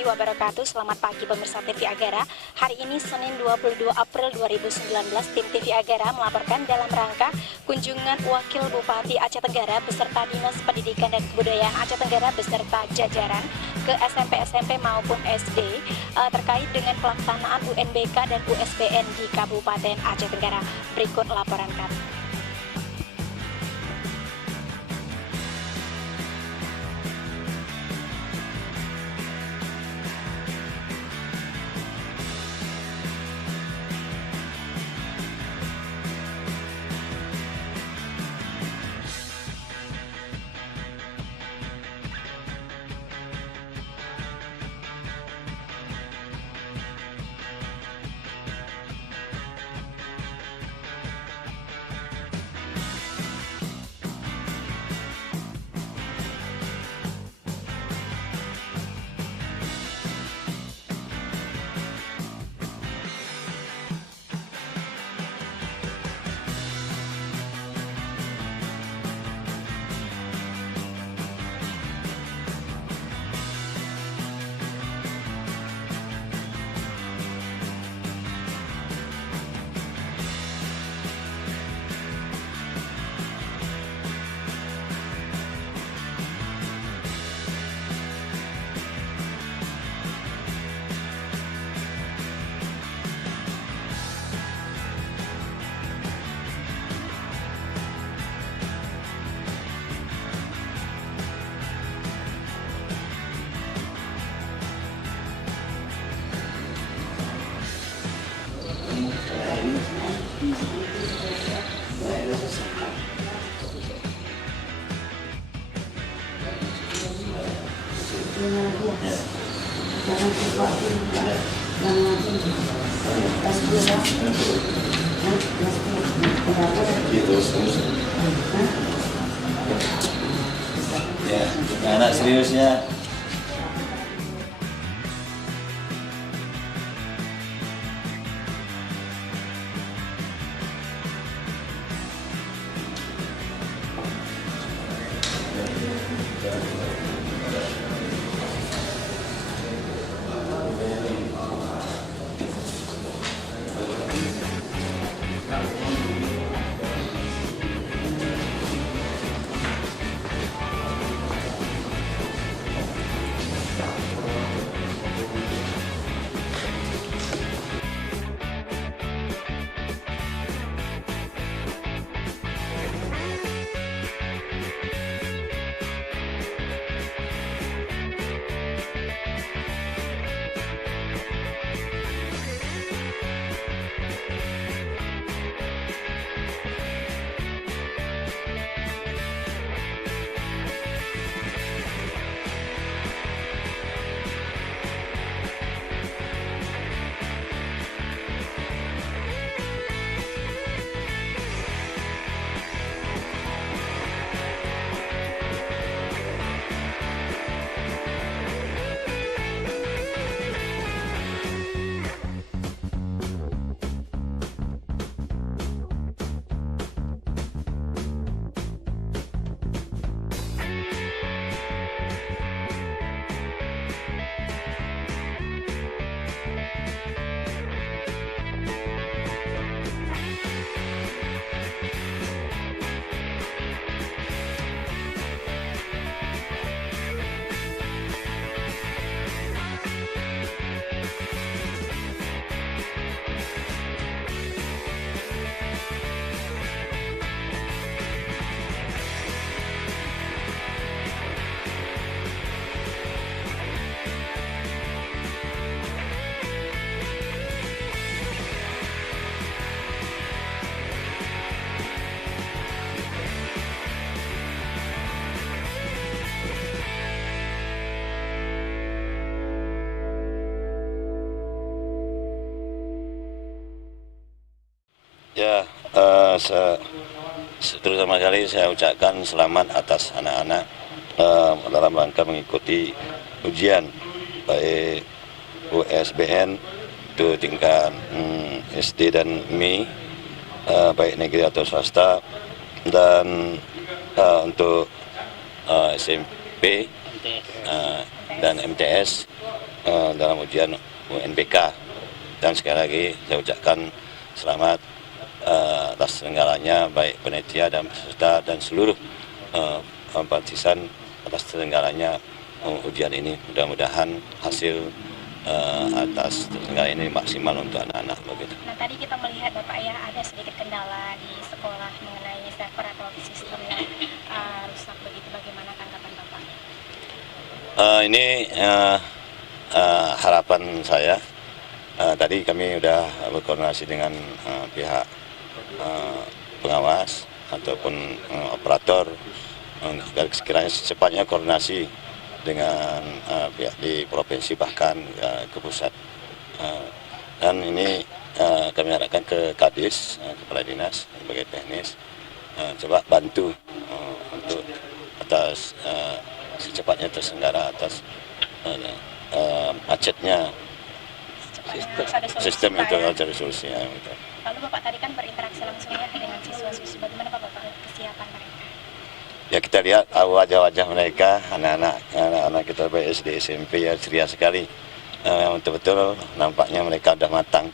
warahmatullahi wabarakatuh. Selamat pagi pemirsa TV Agara. Hari ini Senin 22 April 2019, tim TV Agara melaporkan dalam rangka kunjungan Wakil Bupati Aceh Tenggara beserta Dinas Pendidikan dan Kebudayaan Aceh Tenggara beserta jajaran ke SMP-SMP maupun SD terkait dengan pelaksanaan UNBK dan USBN di Kabupaten Aceh Tenggara. Berikut laporan kami. Ya, anak seriusnya. Ya, terutama kali saya ucapkan selamat atas anak-anak dalam rangka mengikuti ujian baik USBN itu tingkat SD dan MI, baik negeri atau swasta, dan untuk SMP dan MTS dalam ujian UNBK. Dan sekali lagi saya ucapkan selamat atas terselenggaranya baik panitia dan peserta dan seluruh partisan atas terselenggaranya ujian ini. Mudah-mudahan hasil atas terselenggaranya ini maksimal untuk anak-anak begitu. Nah, tadi kita melihat Bapak ya ada sedikit kendala di sekolah mengenai server atau sistem yang rusak begitu. Bagaimana tanggapan Bapak? Ini harapan saya. Tadi kami sudah berkoordinasi dengan pihak pengawas ataupun operator. Sekiranya secepatnya koordinasi dengan pihak di provinsi bahkan ke pusat. Dan ini kami harapkan ke Kadis, Kepala Dinas sebagai teknis, coba bantu untuk atas secepatnya terselenggara atas macetnya sistem itu cari solusi. Gitu. Lalu Bapak tadi kan berinteraksi langsung ya dengan siswa-siswa. Bagaimana Bapak kesiapan mereka? Ya kita lihat wajah-wajah mereka, anak-anak kita baik SD, SMP ya ceria sekali. Betul-betul nampaknya mereka sudah matang,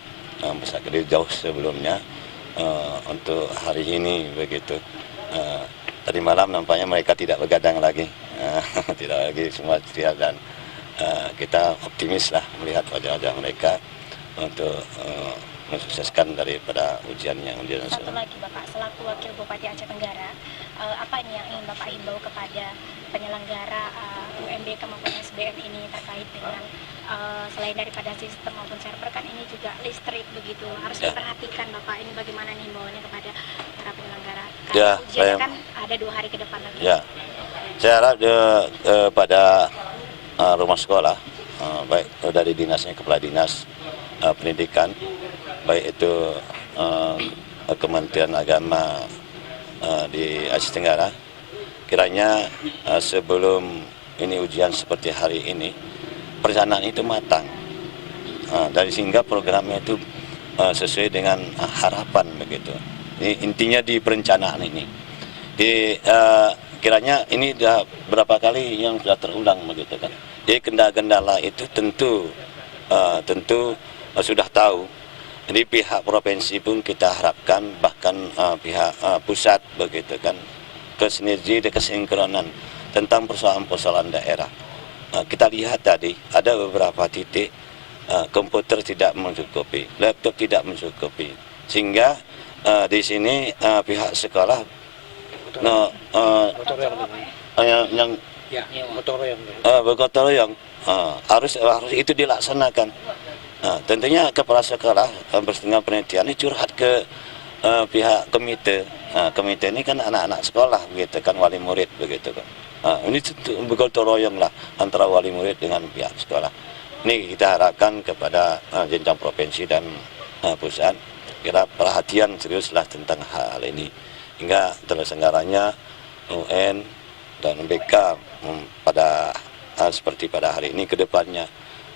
besar gede jauh sebelumnya untuk hari ini begitu. Tadi malam nampaknya mereka tidak begadang lagi, tidak lagi semua ceria dan kita optimis lah melihat wajah-wajah mereka untuk mensukseskan daripada ujian nasional. Satu lagi Bapak, selaku Wakil Bupati Aceh Tenggara, apa ini yang ingin Bapak himbau kepada penyelenggara UNBK maupun SBM ini terkait dengan selain daripada sistem maupun server kan ini juga listrik begitu harus diperhatikan Bapak, ini bagaimana nih himbauannya kepada para penyelenggara? Karena ujiannya kan ada 2 hari ke depan lagi. Ya, saya harap pada rumah sekolah, baik dari dinasnya kepala dinas pendidikan, baik itu Kementerian Agama di Aceh Tenggara, kiranya sebelum ini ujian seperti hari ini, perencanaan itu matang, dari sehingga programnya itu sesuai dengan harapan begitu. Ini intinya di perencanaan ini. Kiranya ini sudah berapa kali yang sudah terulang begitu kan. Jadi kendala-kendala itu tentu sudah tahu. Jadi pihak provinsi pun kita harapkan, bahkan pihak pusat begitu kan, kesinergi dan kesinkronan tentang persoalan-persoalan daerah. Kita lihat tadi ada beberapa titik komputer tidak mencukupi, laptop tidak mencukupi, sehingga di sini pihak sekolah yang bergotong royong harus itu dilaksanakan. Tentunya kepala sekolah bersama penelitian ini curhat ke pihak komite. Komite ini kan anak-anak sekolah begitu kan, wali murid begitu kan. Ini bergotong royong lah antara wali murid dengan pihak sekolah. Ini kita harapkan kepada jenjang provinsi dan pusat, kira perhatian seriuslah tentang hal ini hingga terselenggaranya UN dan BK pada seperti pada hari ini, ke depannya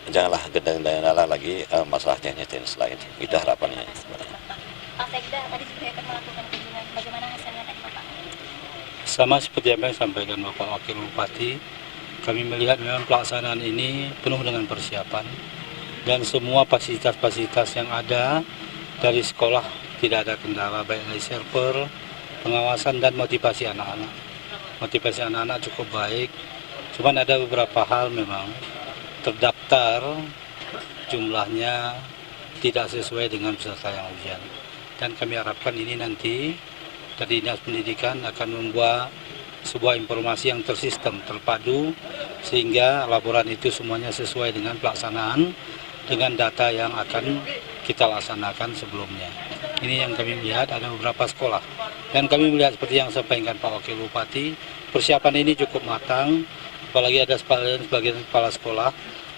janganlah kendala lagi masalah teknis lain. Itu harapannya. Pak Sekda tadi juga akan melakukan kunjungan, bagaimana hasilnya tadi Bapak? Sama seperti apa yang disampaikan Bapak Wakil Bupati, kami melihat memang pelaksanaan ini penuh dengan persiapan dan semua fasilitas-fasilitas yang ada dari sekolah tidak ada kendala, baik dari server, pengawasan dan motivasi anak-anak. Motivasi anak-anak cukup baik, cuman ada beberapa hal memang terdaftar jumlahnya tidak sesuai dengan peserta yang ujian. Dan kami harapkan ini nanti dari Dinas Pendidikan akan membuat sebuah informasi yang tersistem, terpadu, sehingga laporan itu semuanya sesuai dengan pelaksanaan dengan data yang akan kita laksanakan sebelumnya. Ini yang kami lihat, ada beberapa sekolah. Dan kami melihat seperti yang disampaikan Pak Wakil Bupati, persiapan ini cukup matang, apalagi ada sebagian kepala sekolah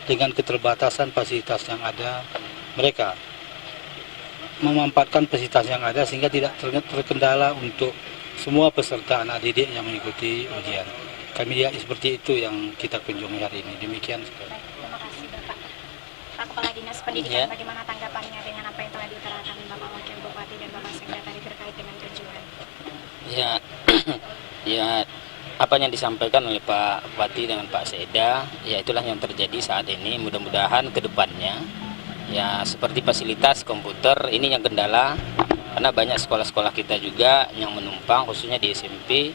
dengan keterbatasan fasilitas yang ada, mereka memanfaatkan fasilitas yang ada sehingga tidak terkendala untuk semua peserta anak didik yang mengikuti ujian. Kami lihat seperti itu yang kita kunjungi hari ini. Demikian. Terima kasih Bapak. Pak Kepala Dinas Pendidikan, bagaimana tanggapannya dengan apa yang telah diutarakan Bapak Wakil Bupati dan Bapak Sekda tadi terkait dengan kunjungan? Ya, apa yang disampaikan oleh Pak Bupati dengan Pak Seda, ya itulah yang terjadi saat ini. Mudah-mudahan ke depannya ya seperti fasilitas komputer ini yang kendala, karena banyak sekolah-sekolah kita juga yang menumpang, khususnya di SMP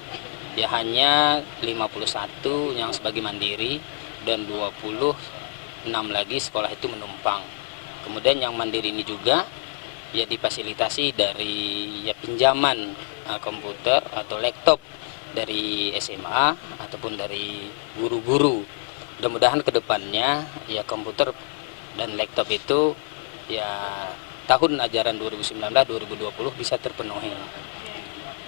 ya hanya 51 yang sebagai mandiri dan 26 lagi sekolah itu menumpang. Kemudian yang mandiri ini juga ya difasilitasi dari ya pinjaman komputer atau laptop dari SMA ataupun dari guru-guru. Mudah-mudahan ke depannya ya komputer dan laptop itu ya tahun ajaran 2019-2020 bisa terpenuhi.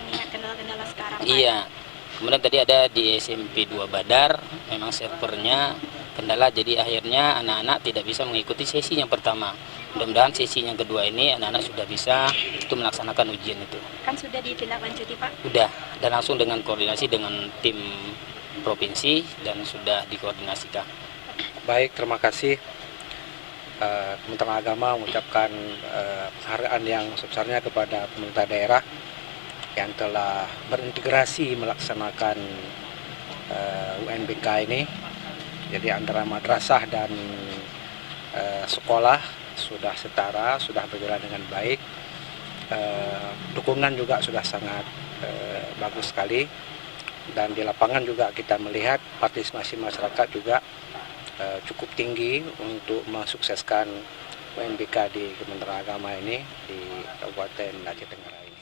Mengingat kendala-kendala sekarang, Pak. Iya. Kemudian tadi ada di SMP 2 Badar, memang servernya kendala, jadi akhirnya anak-anak tidak bisa mengikuti sesi yang pertama. Mudah-mudahan sesi yang kedua ini anak-anak sudah bisa itu melaksanakan ujian itu. Kan sudah ditindaklanjuti, Pak? Udah, dan langsung dengan koordinasi dengan tim provinsi dan sudah dikoordinasikan. Baik, terima kasih. Kementerian Agama mengucapkan penghargaan yang sebesarnya kepada pemerintah daerah yang telah berintegrasi melaksanakan UNBK ini. Jadi antara madrasah dan sekolah sudah setara, sudah berjalan dengan baik. Dukungan juga sudah sangat bagus sekali. Dan di lapangan juga kita melihat partisipasi masyarakat juga cukup tinggi untuk mensukseskan UNBK di Kementerian Agama ini di Kabupaten Aceh Tenggara ini.